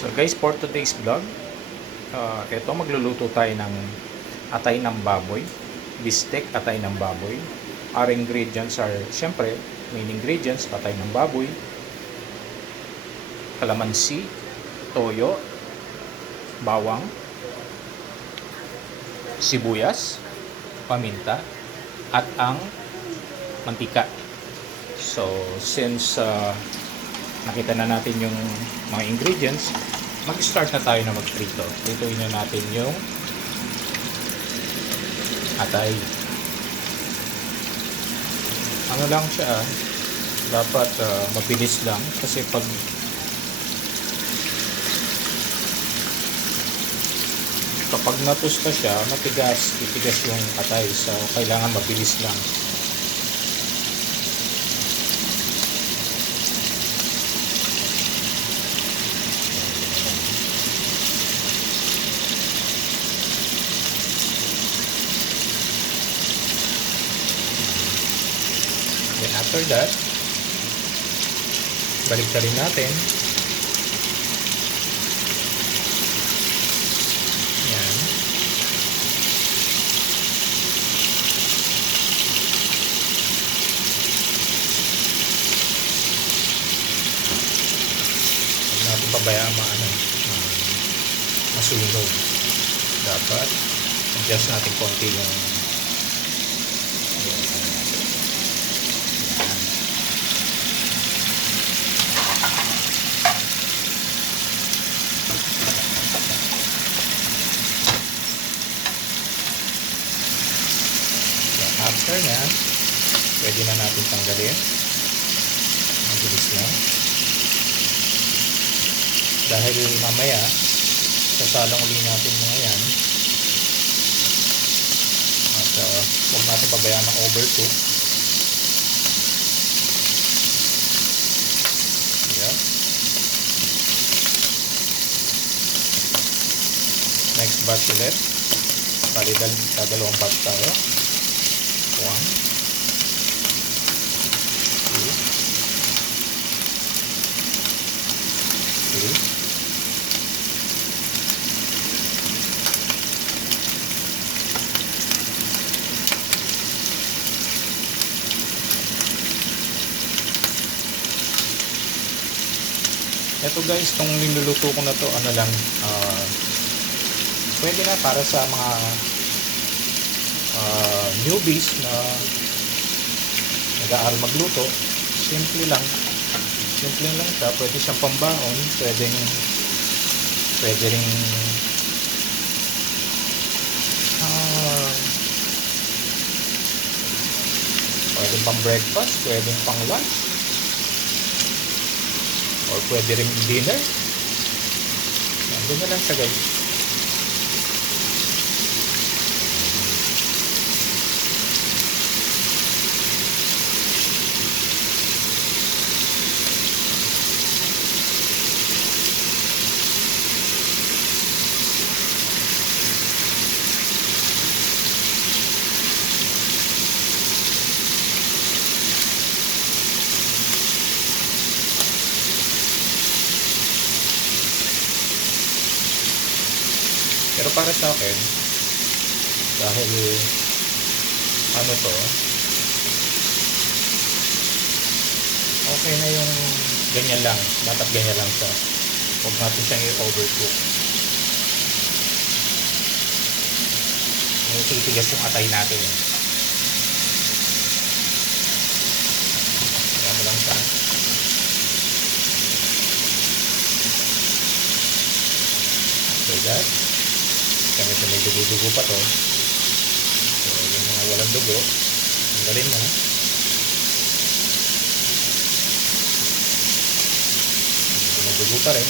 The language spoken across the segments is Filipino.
So guys, for today's vlog, uh, ito magluluto tayo ng atay ng baboy, bistek atay ng baboy. Our ingredients are, syempre, main ingredients, atay ng baboy, kalamansi, toyo, bawang, sibuyas, paminta, at ang mantika. So, since uh, nakita na natin yung mga ingredients, mag-start na tayo na magprito. Prituin na natin yung atay. Ano lang siya ah, dapat ah, mabilis lang kasi pag kapag natusta siya, matigas, titigas yung atay. So, kailangan mabilis lang. Then after that, balik rin natin. Yan. Huwag natin pabayaan maano, masunog. Dapat adjust natin konti yung ano natin. Yan. After na, pwede na natin tanggalin. Mabilis lang. Dahil mamaya, sasalang uli natin mga yan. At uh, huwag natin pabayaan ng overcook. Yeah. Next batch ulit. Bali, dal dadalawang batch tayo. Ito guys, itong niluluto ko na to, ano lang, ah, pwede na para sa mga ah, newbies na nag-aaral magluto. Simple lang. Simple lang siya. Pwede siyang pambaon. Pwedeng pwede rin ah, pwedeng pang breakfast, pwedeng pang lunch or pwede rin dinner. Yan, ganyan lang siya guys. Pero para sa akin, dahil ano to, okay na yung ganyan lang. Dapat ganyan lang siya. Huwag natin siyang i-overcook. May titigas yung atay natin. Mo lang siya. After that, kami sa may dugo-dugo pa to. So, yung mga walang dugo, tanggalin may dugo pa rin.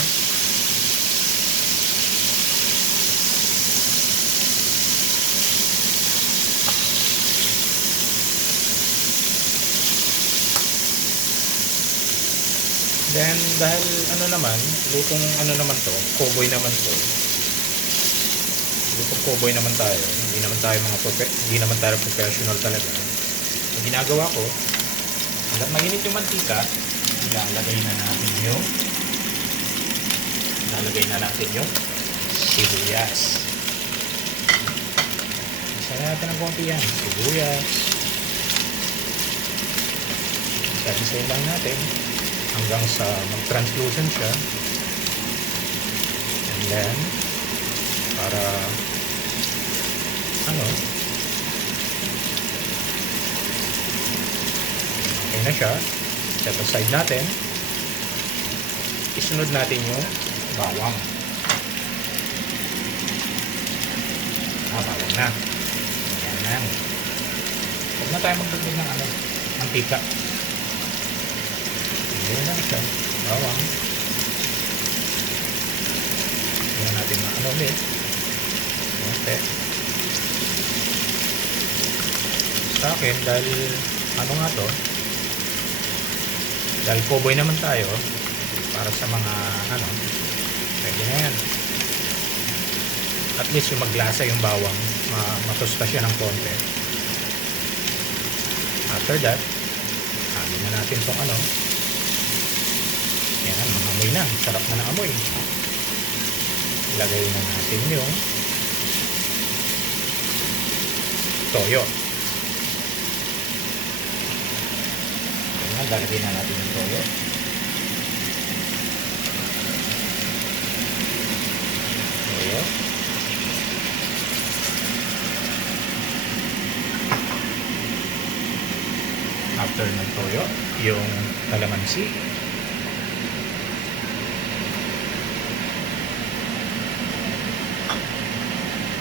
Then, dahil ano naman, lutong ano naman to, cowboy naman to, lutong cowboy naman tayo, hindi naman tayo mga profe- hindi naman tayo professional talaga. Ang ginagawa ko, hanggang mainit yung mantika, ilalagay na natin yung Lalagay na natin yung sibuyas. Isa natin ng konti yan. Sibuyas. Isa-isa lang natin hanggang sa mag-translucent siya. And then, para ano, okay na siya. Set aside natin. Isunod natin yung bawang. Ah, bawang na. Ayan na. Huwag na tayo magdagdag ng ano, mantika. Ayan na siya. Bawang. Ayan natin na ano ulit. Konti. Sa akin, dahil ano nga to, dahil cowboy naman tayo, para sa mga ano, pwede na yan. At least yung maglasa yung bawang, ma matusta siya ng konti. After that, hali na natin tong ano. Yan, mga amoy na. Sarap na ng amoy. Ilagay na natin yung toyo. Ayan, lalagay na natin yung toyo. Toyo. After ng toyo, yung kalamansi.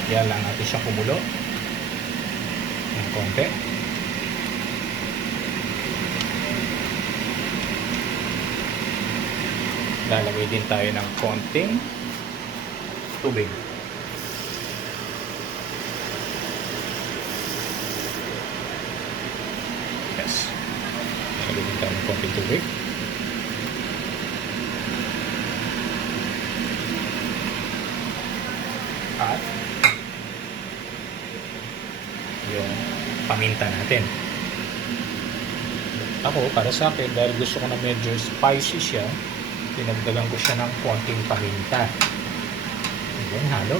Yan lang natin siya kumulo. Ng konti. Lalagay din tayo ng konting tubig. Yes. Lalagay din tayo ng konting tubig. At yung paminta natin. Ako, para sa akin, dahil gusto ko na medyo spicy siya, pinagdagan ko siya ng konting paminta. Ayan. Halo.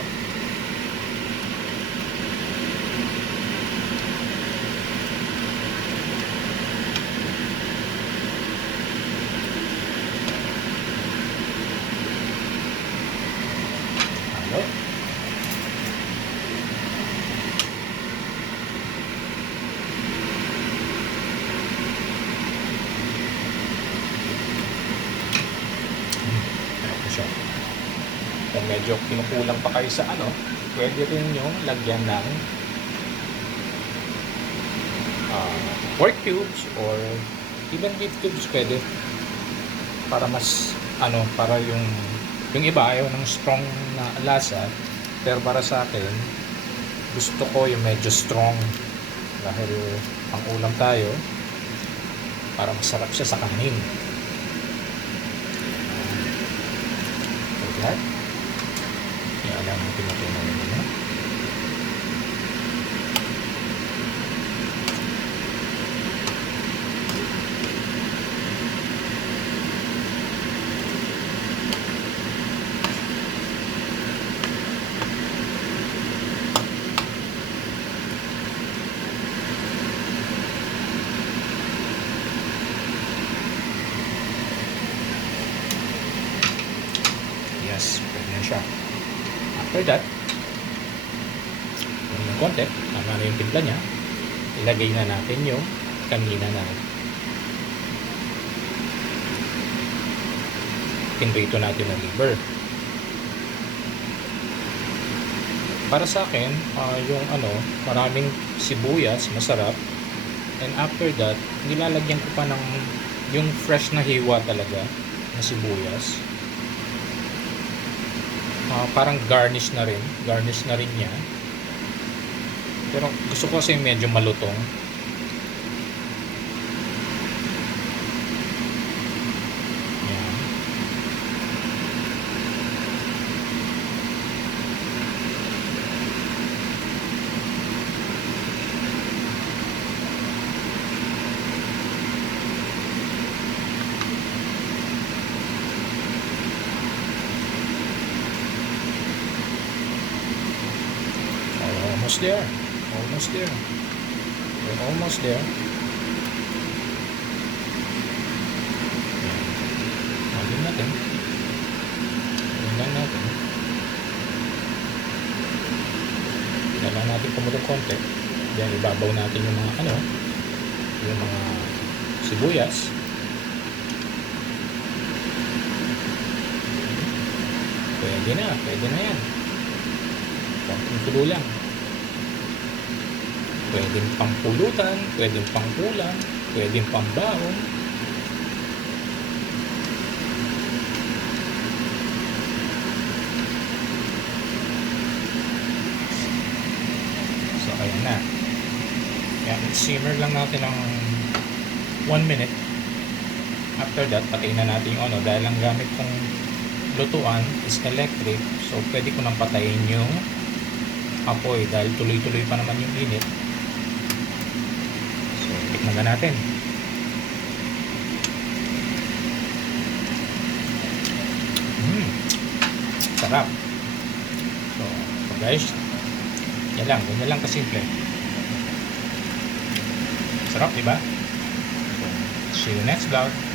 Ito siya. Kung medyo kinukulang pa kayo sa ano, pwede rin yung lagyan ng ah, pork cubes or even beef cubes pwede para mas ano para yung yung iba ayaw ng strong na lasa. Pero para sa akin gusto ko yung medyo strong dahil ang ulam tayo para masarap siya sa kanin. Like that. Ialam natin natin na muna. Yes, pwede na siya. After that, ng konti, tama na yung timpla niya, ilagay na natin yung kanina na pinrito natin na liver. Para sa akin, ah, yung ano, maraming sibuyas, masarap. And after that, nilalagyan ko pa ng yung fresh na hiwa talaga na sibuyas. Ah, parang garnish na rin. Garnish na rin niya. Pero gusto ko kasi medyo malutong. Yan. Almost there. Almost there. We're almost there. Lagyan natin. Lagyan lang natin. Lagyan natin kumulong konti. Then ibabaw natin yung mga ano, yung mga sibuyas. Pwede na, pwede na yan. Konting tulo lang. Pwedeng pampulutan, pwedeng pangkulang, pwedeng pambaon. So, ayan na. Yan, simmer lang natin ng 1 minute. After that, patayin na natin yung ano, dahil ang gamit kong lutuan is electric. So, pwede ko nang patayin yung apoy dahil tuloy-tuloy pa naman yung init. Na natin. Mm, sarap. So, so guys, yan lang, ganyan lang kasimple. Sarap, di ba? So, see you next vlog.